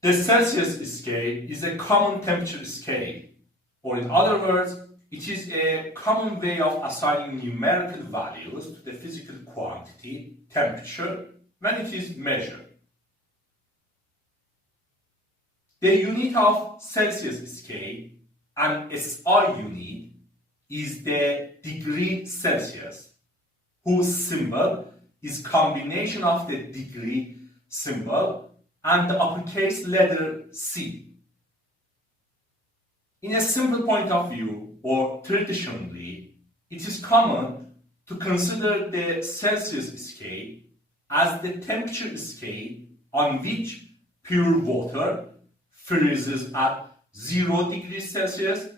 The Celsius scale is a common temperature scale, or in other words, it is a common way of assigning numerical values to the physical quantity, temperature, when it is measured. The unit of Celsius scale and SI unit is the degree Celsius, whose symbol is combination of the degree symbol and the uppercase letter C. In a simple point of view, or traditionally, it is common to consider the Celsius scale as the temperature scale on which pure water freezes at 0 degrees Celsius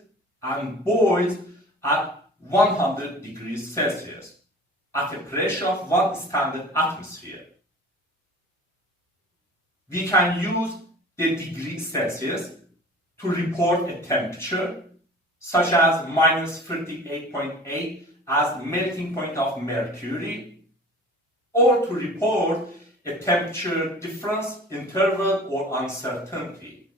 and boils at 100 degrees Celsius at a pressure of 1 standard atmosphere. We can use the degree Celsius to report a temperature such as minus 38.8 as melting point of mercury, or to report a temperature difference interval or uncertainty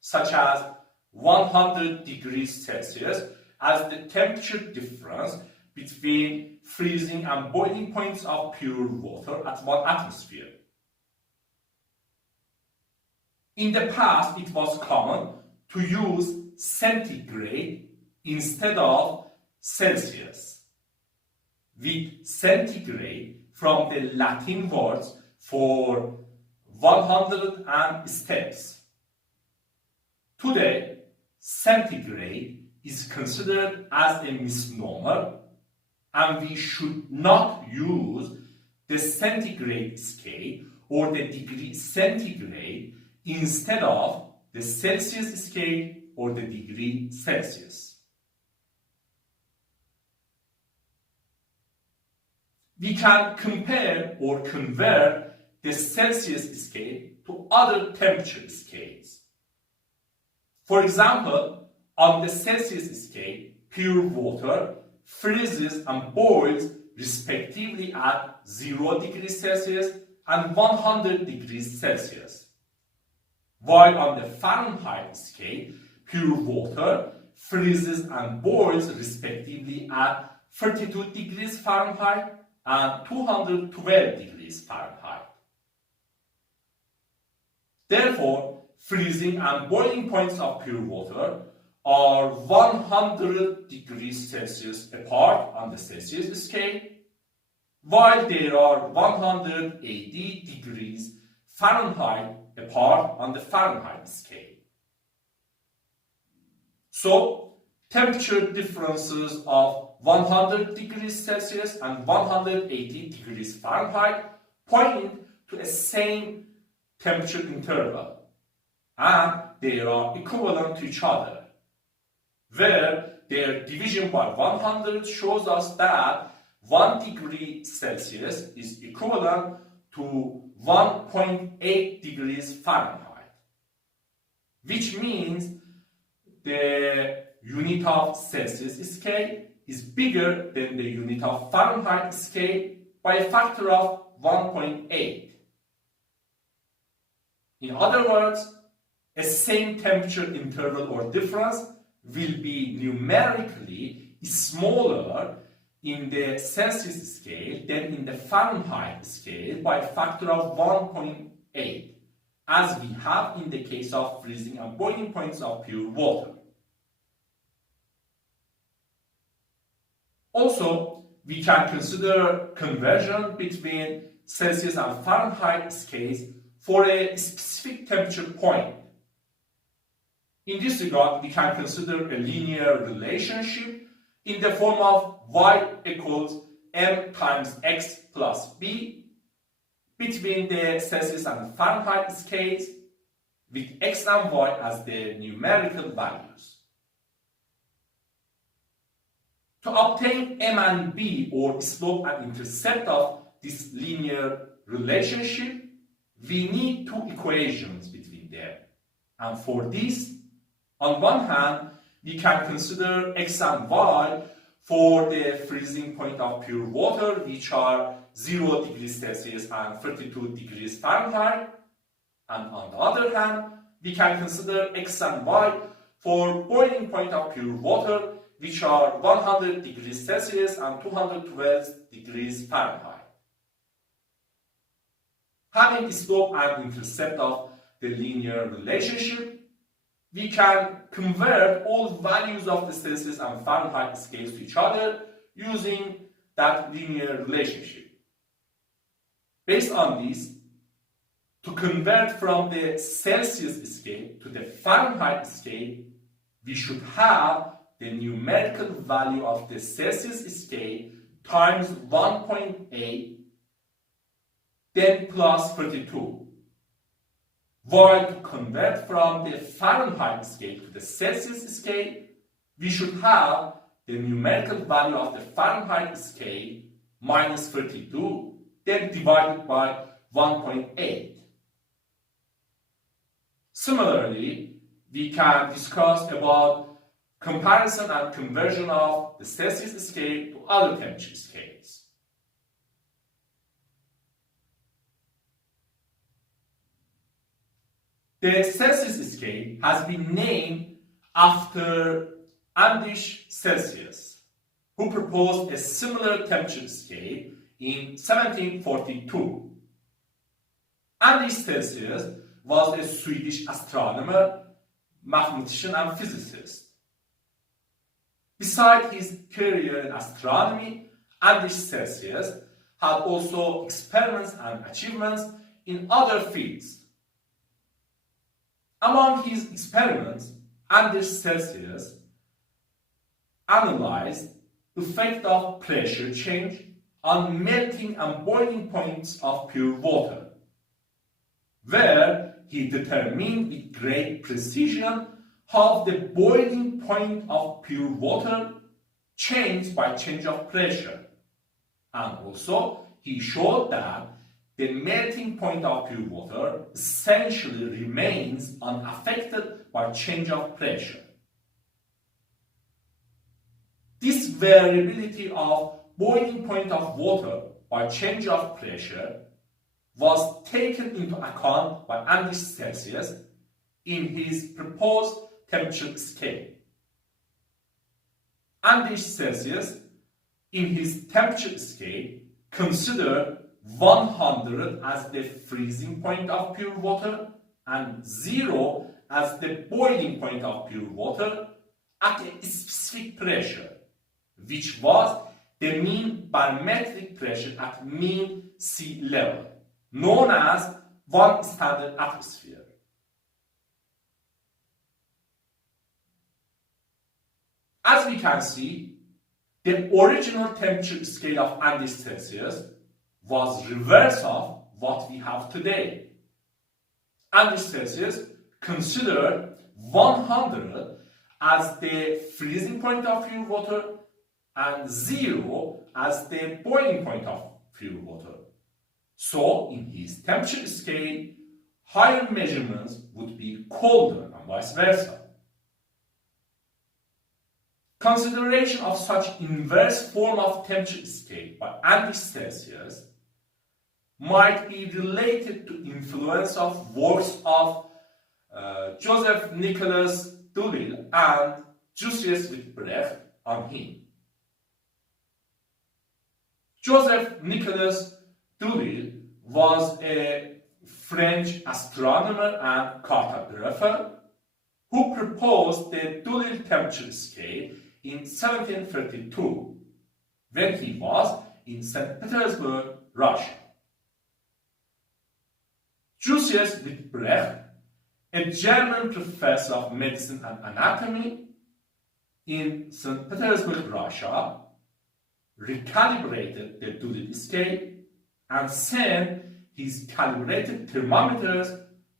such as 100 degrees Celsius as the temperature difference between freezing and boiling points of pure water at 1 atmosphere. In the past, it was common to use centigrade instead of Celsius, with centigrade from the Latin words for 100 and steps. Today, centigrade is considered as a misnomer, and we should not use the centigrade scale or the degree centigrade instead of the Celsius scale or the degree Celsius. We can compare or convert the Celsius scale to other temperature scales. For example, on the Celsius scale, pure water freezes and boils respectively at 0 degrees Celsius and 100 degrees Celsius. While on the Fahrenheit scale, pure water freezes and boils respectively at 32 degrees Fahrenheit and 212 degrees Fahrenheit. Therefore, freezing and boiling points of pure water are 100 degrees Celsius apart on the Celsius scale, while there are 180 degrees Fahrenheit apart on the Fahrenheit scale. So, temperature differences of 100 degrees Celsius and 180 degrees Fahrenheit point to a same temperature interval, and they are equivalent to each other, where their division by 100 shows us that 1 degree Celsius is equivalent to 1.8 degrees Fahrenheit, which means the unit of Celsius scale is bigger than the unit of Fahrenheit scale by a factor of 1.8. In other words, a same temperature interval or difference will be numerically smaller in the Celsius scale than in the Fahrenheit scale by a factor of 1.8, as we have in the case of freezing and boiling points of pure water. Also, we can consider conversion between Celsius and Fahrenheit scales for a specific temperature point. In this regard, we can consider a linear relationship in the form of y equals m times x plus b between the Celsius and Fahrenheit scales, with x and y as the numerical values. To obtain m and b, or slope and intercept of this linear relationship, we need two equations between them. And for this, on one hand, we can consider x and y for the freezing point of pure water, which are 0 degrees Celsius and 32 degrees Fahrenheit. And on the other hand, we can consider X and Y for boiling point of pure water, which are 100 degrees Celsius and 212 degrees Fahrenheit. Having the slope and intercept of the linear relationship, we can convert all values of the Celsius and Fahrenheit scales to each other using that linear relationship. Based on this, to convert from the Celsius scale to the Fahrenheit scale, we should have the numerical value of the Celsius scale times 1.8, then plus 32. While to convert from the Fahrenheit scale to the Celsius scale, we should have the numerical value of the Fahrenheit scale minus 32, then divided by 1.8. Similarly, we can discuss about comparison and conversion of the Celsius scale to other temperature scales. The Celsius scale has been named after Andreas Celsius, who proposed a similar temperature scale in 1742. Andreas Celsius was a Swedish astronomer, mathematician, and physicist. Besides his career in astronomy, Andreas Celsius had also experiments and achievements in other fields. Among his experiments, Andreas Celsius analyzed the effect of pressure change on melting and boiling points of pure water, where he determined with great precision how the boiling point of pure water changed by change of pressure. And also, he showed that the melting point of pure water essentially remains unaffected by change of pressure. This variability of boiling point of water by change of pressure was taken into account by Andreas Celsius in his proposed temperature scale. Andreas Celsius, in his temperature scale, considered 100 as the freezing point of pure water and 0 as the boiling point of pure water at a specific pressure, which was the mean barometric pressure at mean sea level, known as 1 standard atmosphere. As we can see, the original temperature scale of Andreas Celsius was reverse of what we have today. Andreas Celsius considered 100 as the freezing point of pure water and 0 as the boiling point of pure water. So, in his temperature scale, higher measurements would be colder and vice versa. Consideration of such inverse form of temperature scale by Andreas Celsius might be related to influence of works of Joseph Nicholas Doolittle and Jussius Wittbrecht on him. Joseph Nicholas Doolittle was a French astronomer and cartographer who proposed the Doolittle temperature scale in 1732 when he was in St. Petersburg, Russia. Jussius Wittbrecht, a German professor of medicine and anatomy in St. Petersburg, Russia, recalibrated the Doolittle scale and sent his calibrated thermometers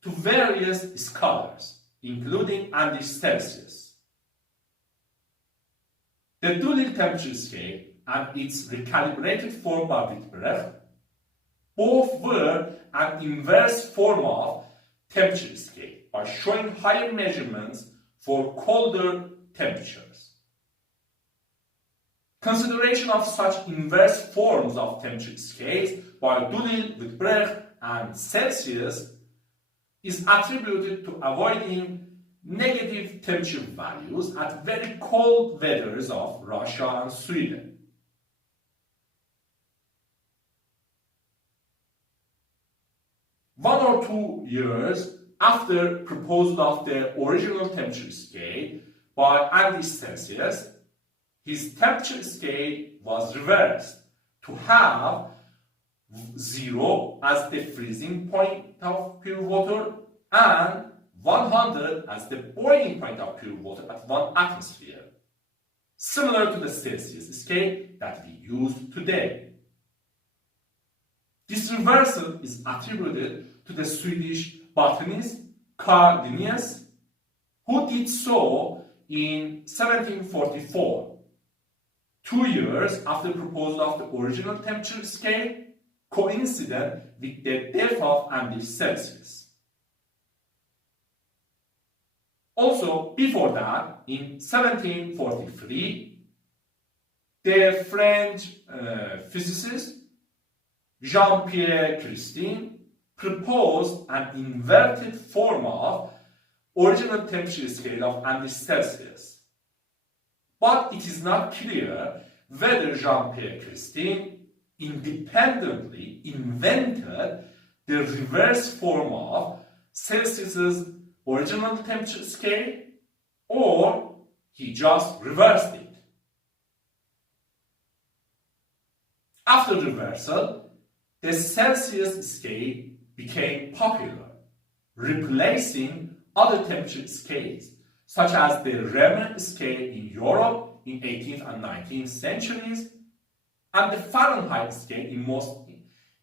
to various scholars, including Andreas Celsius. The Doolittle temperature scale and its recalibrated form by Wittbrecht both were an inverse form of temperature scale by showing higher measurements for colder temperatures. Consideration of such inverse forms of temperature scales by Doolittle, Wittbrecht, and Celsius is attributed to avoiding negative temperature values at very cold weathers of Russia and Sweden. One or 2 years after proposal of the original temperature scale by Andy Celsius, his temperature scale was reversed to have 0 as the freezing point of pure water and 100 as the boiling point of pure water at 1 atmosphere, similar to the Celsius scale that we use today. This reversal is attributed to the Swedish botanist Carl Linnaeus, who did so in 1744, 2 years after proposal of the original temperature scale, coincident with the death of Andy Celsius. Also, before that, in 1743, the French physicist Jean-Pierre Christine proposed an inverted form of original temperature scale of Andy Celsius. But it is not clear whether Jean-Pierre Christine independently invented the reverse form of Celsius's original temperature scale or he just reversed it. After reversal, the Celsius scale became popular, replacing other temperature scales, such as the Reaumur scale in Europe in 18th and 19th centuries, and the Fahrenheit scale in most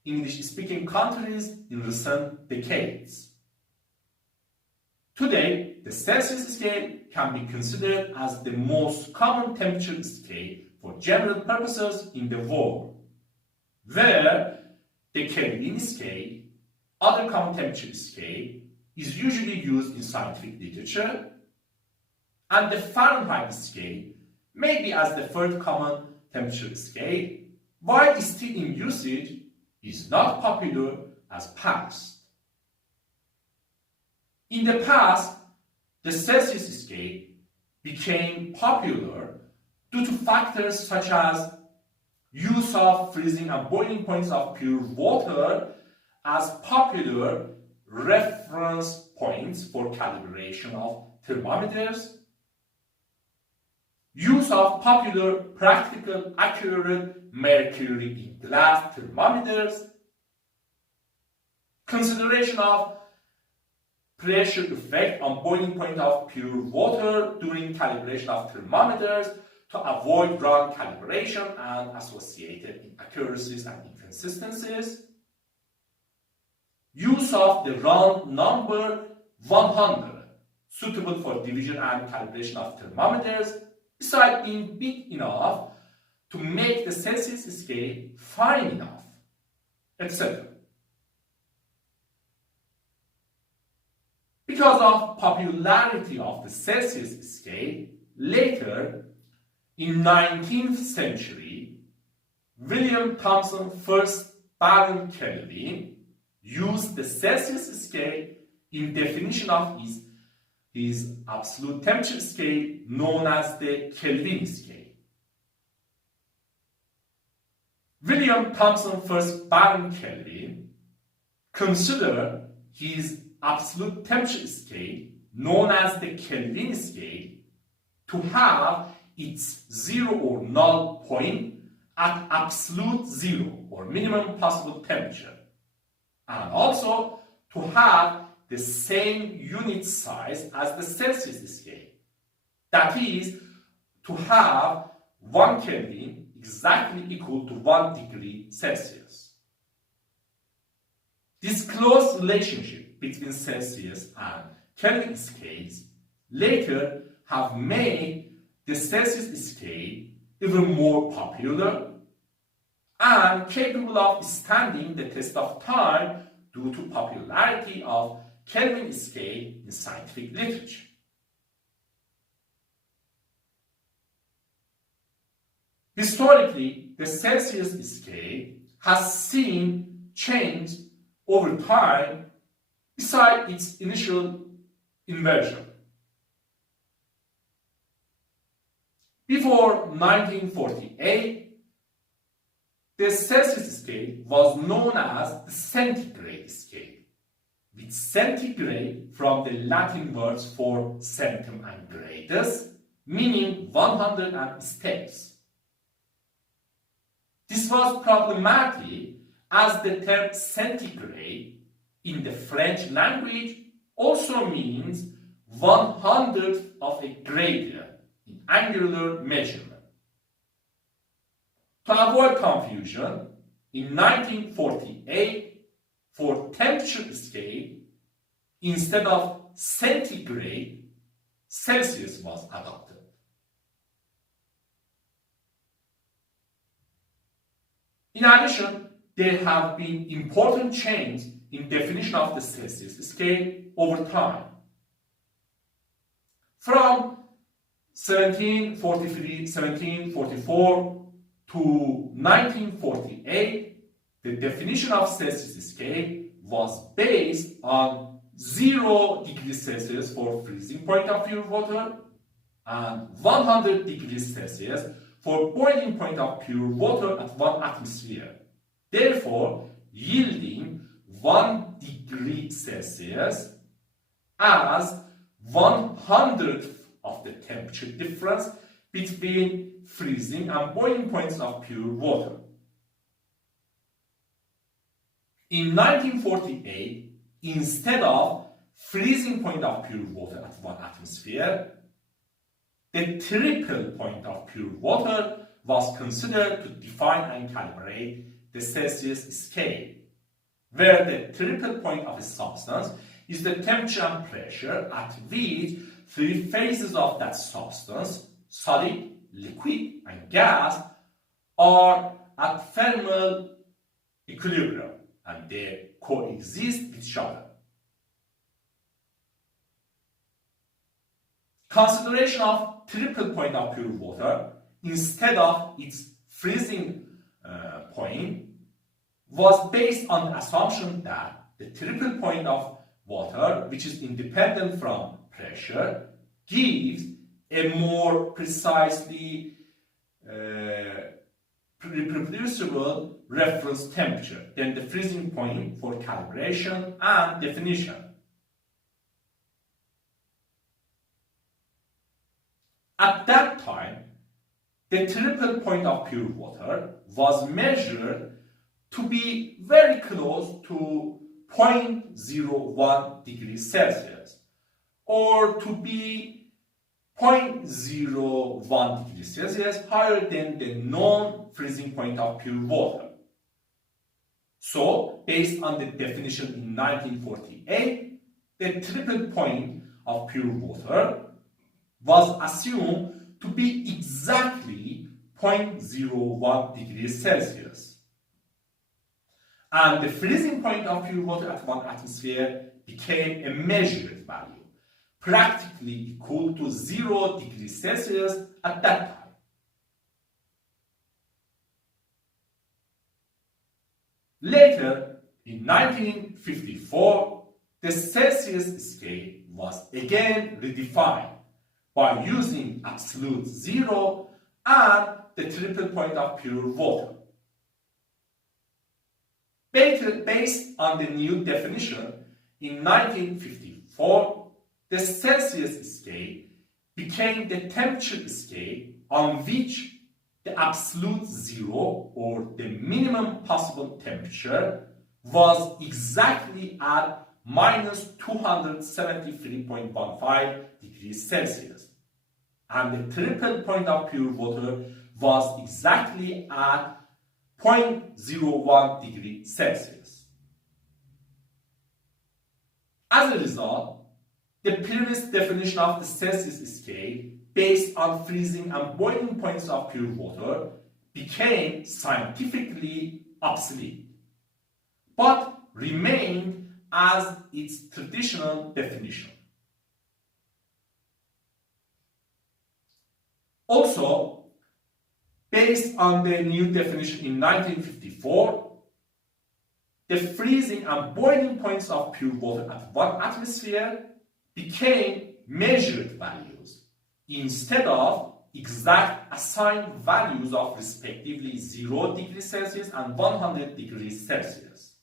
English-speaking countries in recent decades. Today, the Celsius scale can be considered as the most common temperature scale for general purposes in the world, where the Kelvin scale, other common temperature scale, is usually used in scientific literature, and the Fahrenheit scale, maybe as the third common temperature scale, while still in usage, is not popular as past. In the past, the Celsius scale became popular due to factors such as use of freezing and boiling points of pure water as popular reference points for calibration of thermometers, use of popular practical accurate mercury in glass thermometers, consideration of pressure effect on boiling point of pure water during calibration of thermometers to avoid wrong calibration and associated inaccuracies and inconsistencies, use of the round number 100 suitable for division and calibration of thermometers, besides being big enough to make the Celsius scale fine enough, etc. Because of popularity of the Celsius scale, later in 19th century, William Thomson first Baron Kelvin used the Celsius scale in definition of his absolute temperature scale known as the Kelvin scale. William Thomson first Baron Kelvin considered his absolute temperature scale known as the Kelvin scale to have its zero or null point at absolute zero or minimum possible temperature, and also to have the same unit size as the Celsius scale. That is, to have 1 Kelvin exactly equal to 1 degree Celsius. This close relationship between Celsius and Kelvin scales later have made the Celsius scale even more popular and capable of standing the test of time due to popularity of Kelvin scale in scientific literature. Historically, the Celsius scale has seen change over time beside its initial inversion. Before 1948, the Celsius scale was known as the centigrade scale, with centigrade from the Latin words for centum and gradus, meaning 100 steps. This was problematic as the term centigrade in the French language also means 1/100th of a gradient in angular measurement. To avoid confusion, in 1948, for temperature scale, instead of centigrade, Celsius was adopted. In addition, there have been important changes in definition of the Celsius scale over time. From 1744 to 1948, the definition of Celsius scale was based on 0 degrees Celsius for freezing point of pure water and 100 degrees Celsius for boiling point of pure water at 1 atmosphere, therefore yielding 1 degree Celsius as 1/100th of the temperature difference between freezing and boiling points of pure water. In 1948, instead of freezing point of pure water at 1 atmosphere, the triple point of pure water was considered to define and calibrate the Celsius scale, where the triple point of a substance is the temperature and pressure at which 3 phases of that substance, solid, liquid, and gas, are at thermal equilibrium and they coexist with each other. Consideration of triple point of pure water instead of its freezing point was based on the assumption that the triple point of water, which is independent from pressure, gives a more precisely reproducible reference temperature than the freezing point for calibration and definition. At that time, the triple point of pure water was measured to be very close to 0.01 degrees Celsius, or to be 0.01 degrees Celsius higher than the known freezing point of pure water. So, based on the definition in 1948, the triple point of pure water was assumed to be exactly 0.01 degrees Celsius. And the freezing point of pure water at 1 atmosphere became a measured value, practically equal to 0 degrees Celsius at that time. Later, in 1954, the Celsius scale was again redefined by using absolute 0 and the triple point of pure water. Based on the new definition, in 1954, the Celsius scale became the temperature scale on which the absolute 0, or the minimum possible temperature, was exactly at minus 273.15 degrees Celsius. And the triple point of pure water was exactly at 0.01 degrees Celsius. As a result, the previous definition of the Celsius scale based on freezing and boiling points of pure water became scientifically obsolete, but remained as its traditional definition. Also, based on the new definition in 1954, the freezing and boiling points of pure water at 1 atmosphere became measured values instead of exact assigned values of respectively 0 degrees Celsius and 100 degrees Celsius,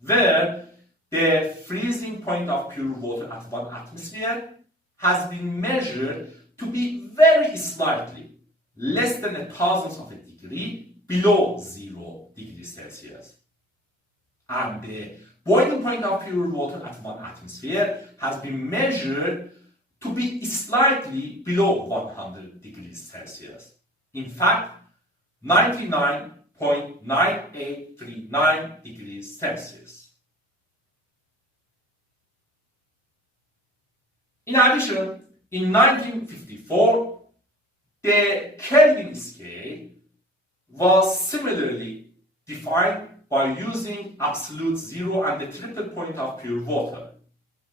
where the freezing point of pure water at 1 atmosphere has been measured to be very slightly less than a thousandth of a degree below 0 degrees Celsius. And the boiling point of pure water at 1 atmosphere has been measured to be slightly below 100 degrees Celsius. In fact, 99.9839 degrees Celsius. In addition, in 1954, the Kelvin scale was similarly defined by using absolute zero and the triple point of pure water,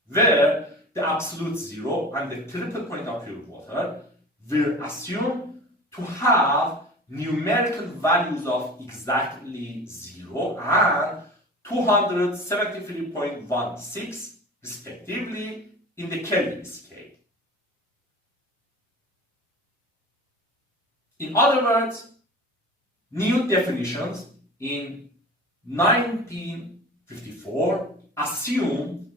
where the absolute zero and the triple point of pure water were assumed to have numerical values of exactly 0 and 273.16 respectively in the Kelvin scale. In other words, new definitions in 1954 assume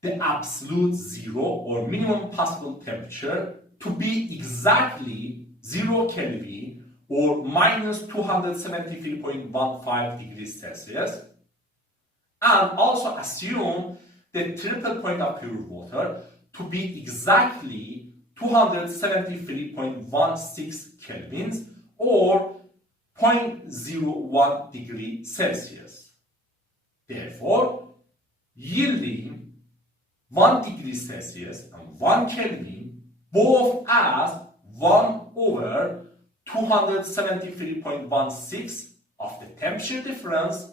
the absolute zero or minimum possible temperature to be exactly 0 Kelvin or minus 273.15 degrees Celsius, and also assume the triple point of pure water to be exactly 273.16 kelvins or 0.01 degree Celsius. Therefore, yielding 1 degree Celsius and 1 Kelvin both as 1 over 273.16 of the temperature difference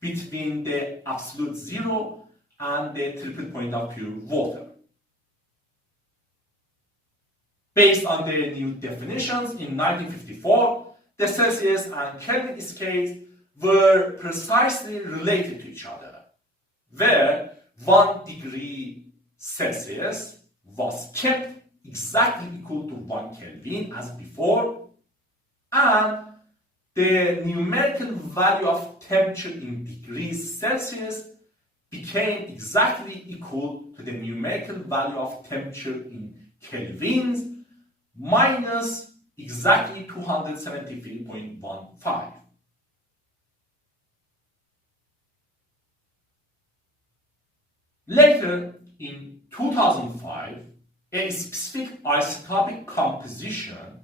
between the absolute zero and the triple point of pure water. Based on the new definitions in 1954, the Celsius and Kelvin scales were precisely related to each other, where 1 degree Celsius was kept exactly equal to 1 Kelvin as before, and the numerical value of temperature in degrees Celsius became exactly equal to the numerical value of temperature in kelvins minus exactly 273.15. Later, in 2005, a specific isotopic composition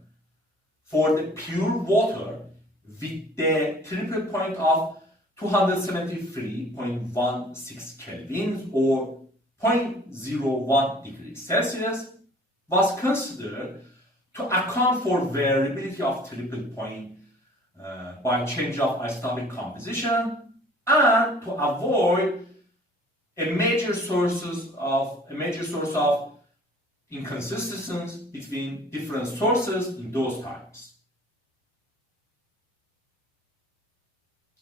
for the pure water with the triple point of 273.16 kelvins or 0.01 degrees Celsius was considered to account for variability of triple point by change of isotopic composition and to avoid a major source of inconsistencies between different sources in those times.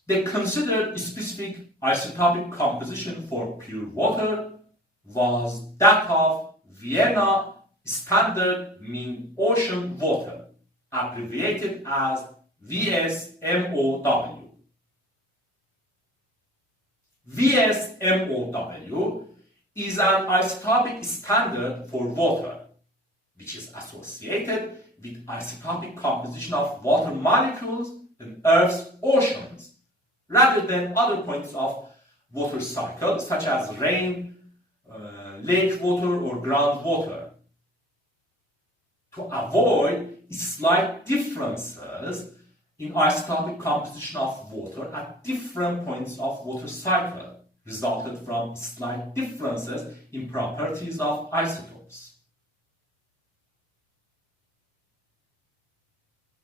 The considered specific isotopic composition for pure water was that of Vienna Standard Mean Ocean Water, abbreviated as VSMOW. VSMOW is an isotopic standard for water, which is associated with isotopic composition of water molecules in Earth's oceans, rather than other points of water cycle, such as rain, lake water, or groundwater. To avoid slight differences in isotopic composition of water at different points of water cycle resulted from slight differences in properties of isotopes.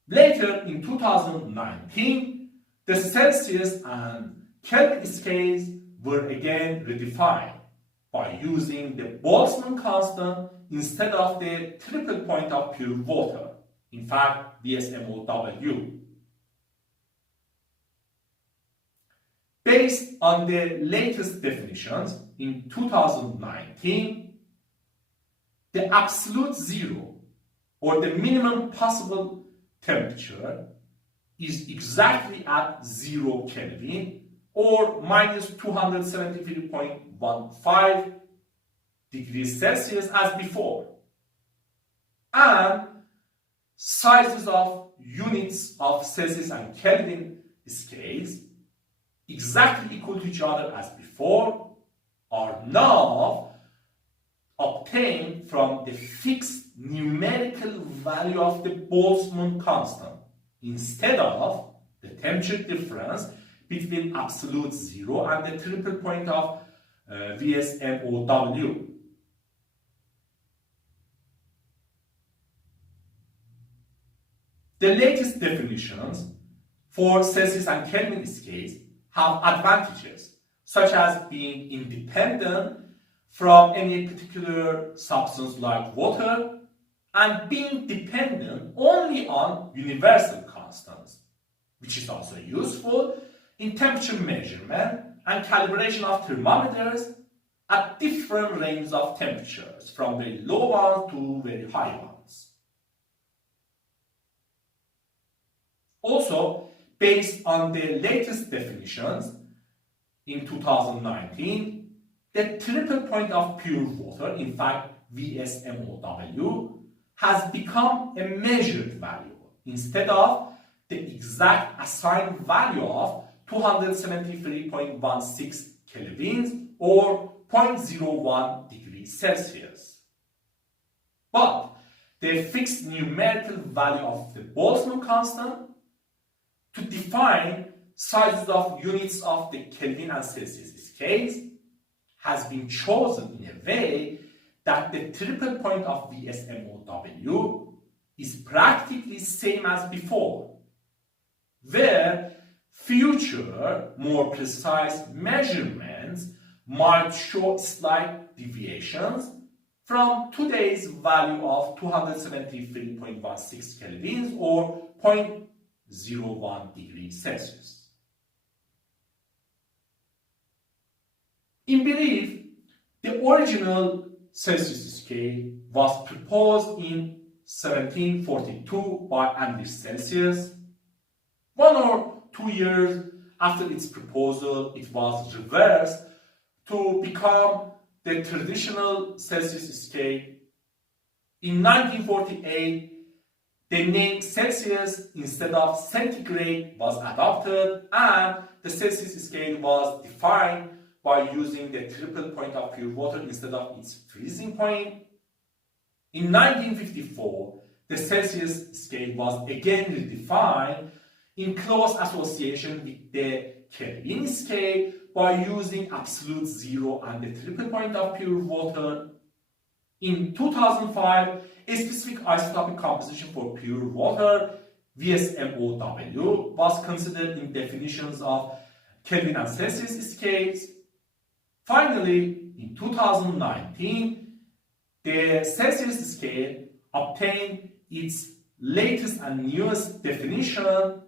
Later, in 2019, the Celsius and Kelvin scales were again redefined by using the Boltzmann constant instead of the triple point of pure water, in fact, VSMOW. Based on the latest definitions in 2019, the absolute zero or the minimum possible temperature is exactly at 0 Kelvin or minus 273.15 degrees Celsius as before. And sizes of units of Celsius and Kelvin scales exactly equal to each other as before are now obtained from the fixed numerical value of the Boltzmann constant instead of the temperature difference between absolute zero and the triple point of VSMOW. The latest definitions for Celsius and Kelvin scales have advantages, such as being independent from any particular substance like water and being dependent only on universal constants, which is also useful in temperature measurement and calibration of thermometers at different ranges of temperatures, from very low ones to very high ones. Also, based on the latest definitions in 2019, the triple point of pure water, in fact VSMOW, has become a measured value instead of the exact assigned value of 273.16 kelvins or 0.01 degrees Celsius. But the fixed numerical value of the Boltzmann constant to define sizes of units of the Kelvin and Celsius scales has been chosen in a way that the triple point of VSMOW is practically same as before, where future, more precise measurements might show slight deviations from today's value of 273.16 kelvins or 0.01 degrees Celsius. In brief, the original Celsius scale was proposed in 1742 by Andreas Celsius. 1 or 2 years after its proposal, it was reversed to become the traditional Celsius scale. In 1948, the name Celsius instead of centigrade was adopted, and the Celsius scale was defined by using the triple point of pure water instead of its freezing point. In 1954, the Celsius scale was again redefined in close association with the Kelvin scale by using absolute zero and the triple point of pure water. In 2005, a specific isotopic composition for pure water, VSMOW, was considered in definitions of Kelvin and Celsius scales. Finally, in 2019, the Celsius scale obtained its latest and newest definition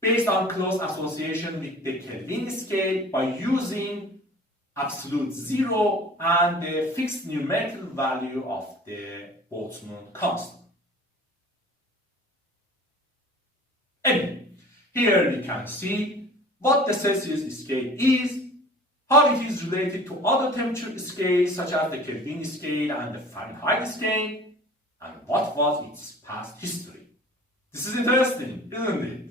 based on close association with the Kelvin scale by using absolute zero and the fixed numerical value of the Boltzmann constant. Anyway, here you can see what the Celsius scale is, how it is related to other temperature scales such as the Kelvin scale and the Fahrenheit scale, and what was its past history. This is interesting, isn't it?